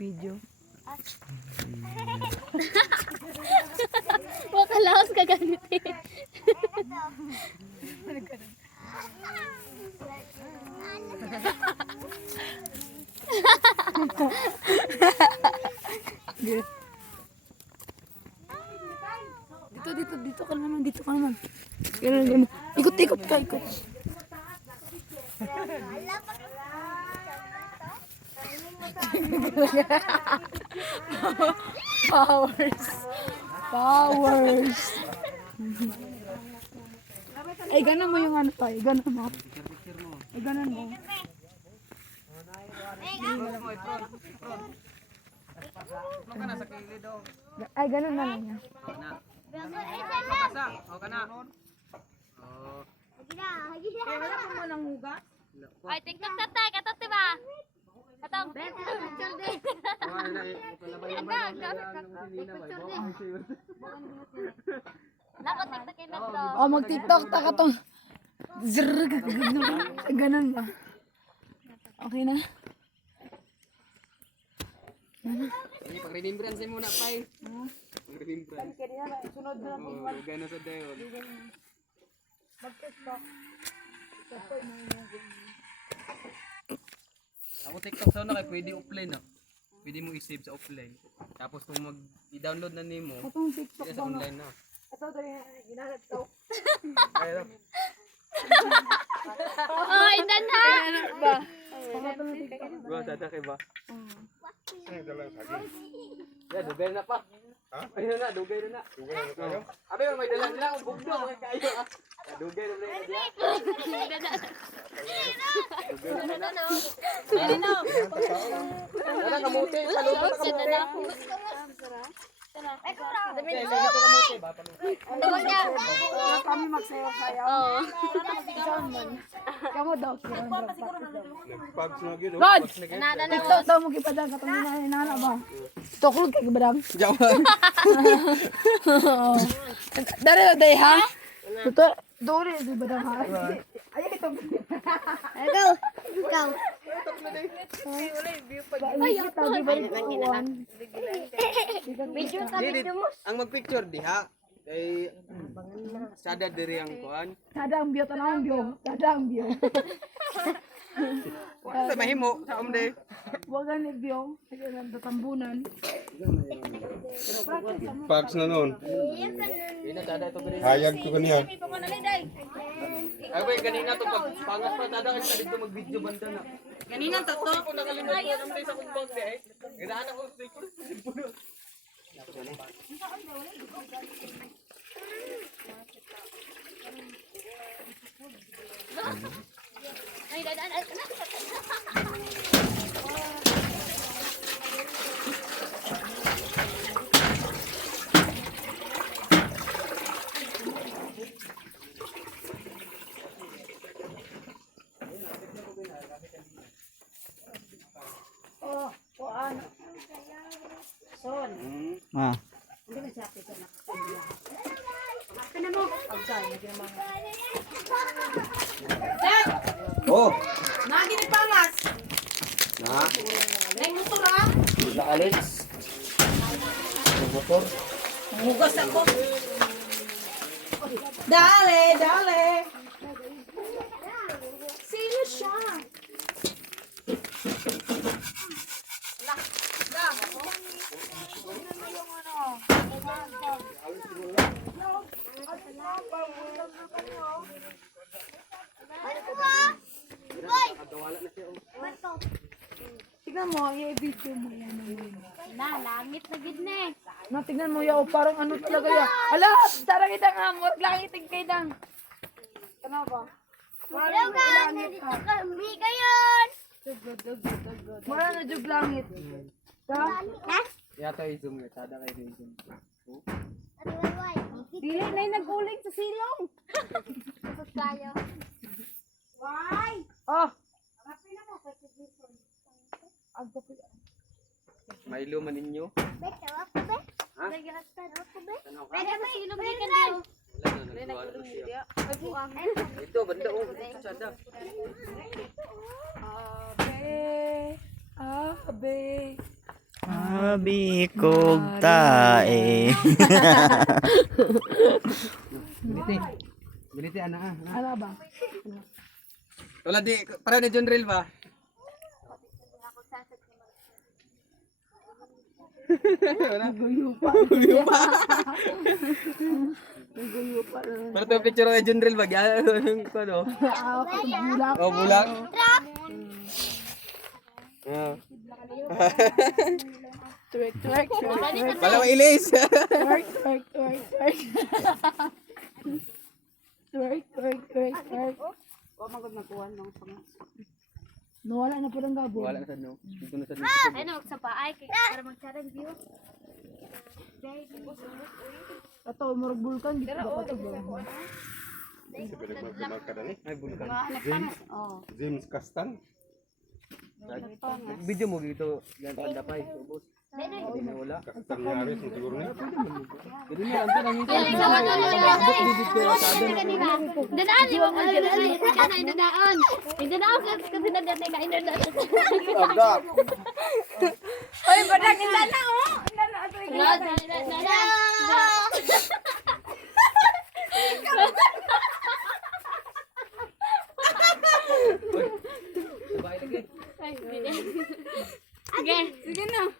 Video. Makalaos ka ganit eh. Dito ka naman, dito ka naman. Ganun. Ikot ka, ikot. Powers. Ay, ganun mo yung ano pa. Ay, ganun mo. Ay, ganun mo. Ay, ganun na lang yan. Ay, TikTok na tayo. Katong diba? Katong. Nako, TikTok yun lang to. Oh, mag-tiktok, taka tong. Zrrr, ganun ba? Okay na? Ini pag-remembrance muna pa eh. Pag-remembrance. Sunod na lang. Oh, gano'n sa dayon. Mag-tiktok. Ako TikTok sa kay pwede offline na. Pwede mo i-save sa offline. Tapos kung mag-i-download na nimo, Itong tiktok sa online na. ito yung ginagat ko. Kaya Oh, indan ha. Ba? gua sada kay ba? Ya, dugay na pa. Ha? Ayun na, dugay na. Dugay na kayo. Abi may dala nila ang bugdo mga kayo. Dugay na rin dia. Dugay na. Wala kamote, palubot ka kamote. Kami magsayaw-sayaw. Oo. Kamu daw. Nagpags na gyud. Rod! TikTok daw mo kipadang katong inana ba? Toklog kay kipadang. Jawa. Dari day ha? Ito, dori di badang ha. Ay ito. Ikaw. Ikaw. Ay, kita di ba kuwan? Video ka, video mo. Ang mag-picture diha kay sada diri ang kuan. Kadang biyo tanang biyo. Kadang biyo. Wala sa mahimo sa omde. Wagan ni biyo. Sige lang tatambunan. Pags na noon. Ina sada to diri. Hayag to kaniya. Ay boy kanina to pag pangas pa sada kan dito mag-video banda na. Kanina to to ko nakalimutan ang sa compound di ay. Gidaan ako sa Ay, dadaan. Ah. Oh. Nagi ni pangas. Na. Nay motor ha. Sa Alex. Motor. Mugas ako. Dale, dale. Sino siya? Tignan mo, i-video mo yan. Na, langit na gid na eh. Na, tignan mo yaw, parang ano talaga yan. Ala, tarang itang amor, langit kay dang. Ano ba? Hello guys, nandito kami ngayon. Wala na jug langit. Ka? Ha? Yata i-zoom ni sada kay i-zoom. Dili na yung nag-uling sa silong. Tapos tayo. Oh, May luman ninyo. Bet, tawag ko be. Ha? Tawag ko be. Ano ka? Pwede ba silong ni kanyo? Wala na nagbuhat na siya. Ito banda oh, sada. abe, abe. Mabikog tae. Biliti, ana. Ano ba? Wala di, para ni John Reel ba? Guyo pa. Para to picture ni John Reel ba? Yung ano? Bulak. Oh, bulang. Ah. Twerk, twerk, twerk. Wala ilis. Twerk, twerk, twerk, twerk. Twerk, twerk, twerk, twerk. Nawala na po ng gabo. Wala na sa no. Dito na sa no. Ay, na magsapaay. Para mag-challenge view. Ito, murag bulkan. Dito ba ito? Ay, bulkan. James Castan. Video mo dito. Yan tanda pa eh. Ubus. Hindi na wala. Castan Yaris mo siguro na. Hindi na ang tanong Dadaan, di ba? Dadaan. Dadaan kasi dadaan ka internet. Hoy, badak kita na oh. Sabay lagi. Sige. Sige na.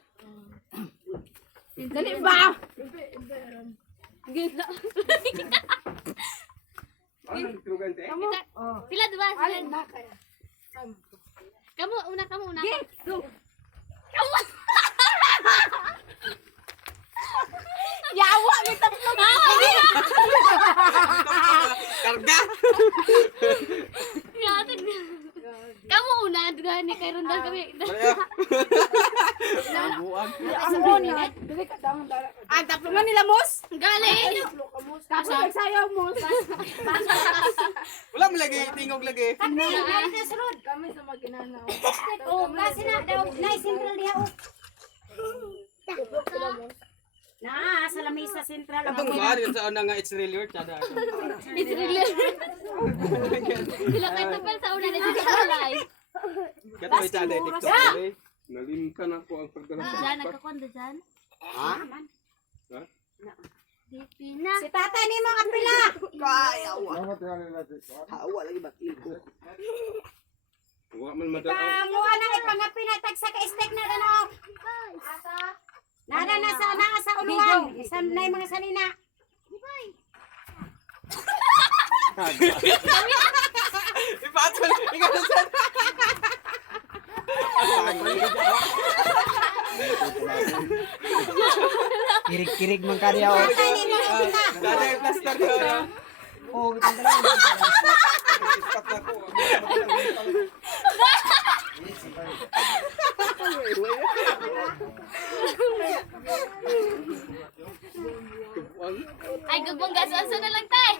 Dali ba? Gila. Sila diba? Alin na kaya? Kamu una. Kamu. Yawa kita mo. Karga! Kamu una. Gani kay Rondal kami. Nabuang. Ako na. Dali ka dang dala. Ang taplungan nila mos. Gali. Tapos nagsayaw mos. Wala mo lagi. Tingog lagi. Kami sa maginanaw. Oh, kasi na daw central diha oh. Na sa lamesa central Ang bangmari sa una nga it's really weird. Tada. It's really. Sila kay tapal sa una na dito kalay. Kato may tada TikTok. Nalimtan ako ang pagdala sa Diyan nagkakonda diyan. Ha? Di na. Si tatay ni mga pila. Hawa lagi ba? Huwag man madala. Kamuha nang ipangapi na tag sa ka-steak na ano. Nada na sa unuan. Sa nay mga sanina. Ipato na. Ikaw na sa. Kirig-kirig man kariya. Tatay ni mga pila. Dada yung plaster niya. Oh, kita dala. Ay, gubong gasaso na lang tay.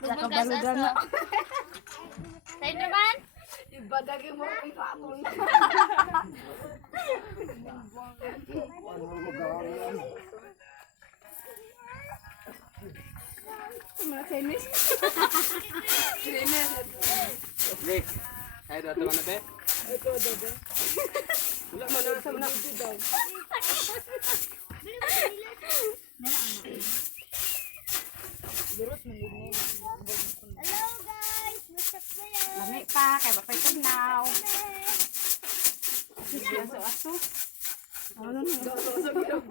Gubong gasaso. Tayo naman. Ibadagi mo ang kapon. Mga Chinese. Okay. Ay, dato na be. Ito, dada. Wala man na sa mana. Lami pa kay mapay tanaw.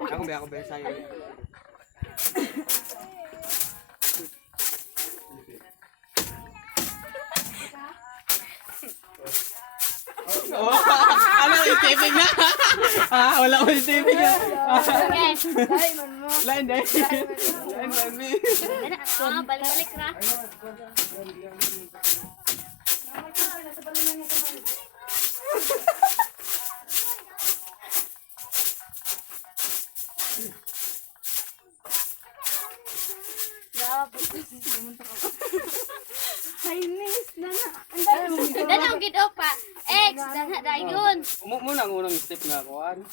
Ako be sa'yo. Oh, ano yung taping na? Ah, wala ko yung taping na. Okay. Diamond mo. Line day. Line mami. Balik-balik na. Chinese na na. Dala ang gid pa. Ex, dala dayon. Muna ang unang step nga kuan.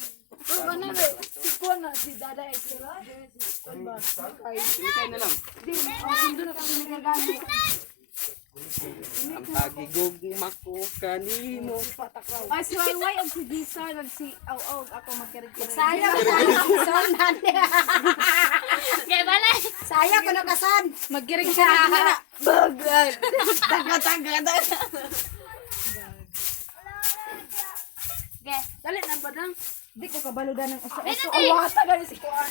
Ano ba? Si Kuan na, si Dada X. Sinikay na lang. Di, sundo na kami nagagano. Ang pagigugma ko kanimo. Ay, si Wayway o si Disa, nagsi-aw-aw ako magkirig-kirig. Sayang son natin. Kaya balay. Sayang kuno ka son. Magkirig-kirig na. Bagay. Taga-taga. Ge. Dali na ba dang? Di ko kabaludan ng uso. Dito, Ang di. mga taga si Kuan.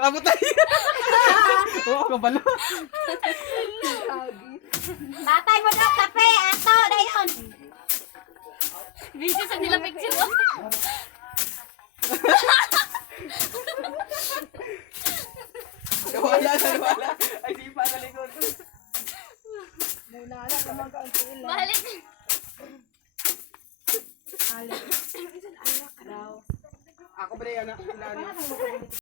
Abot tayo. Oo, kabalo. Tatay mo daw kape. Ato, dayon. Video sa nila picture mo. Wala na, wala.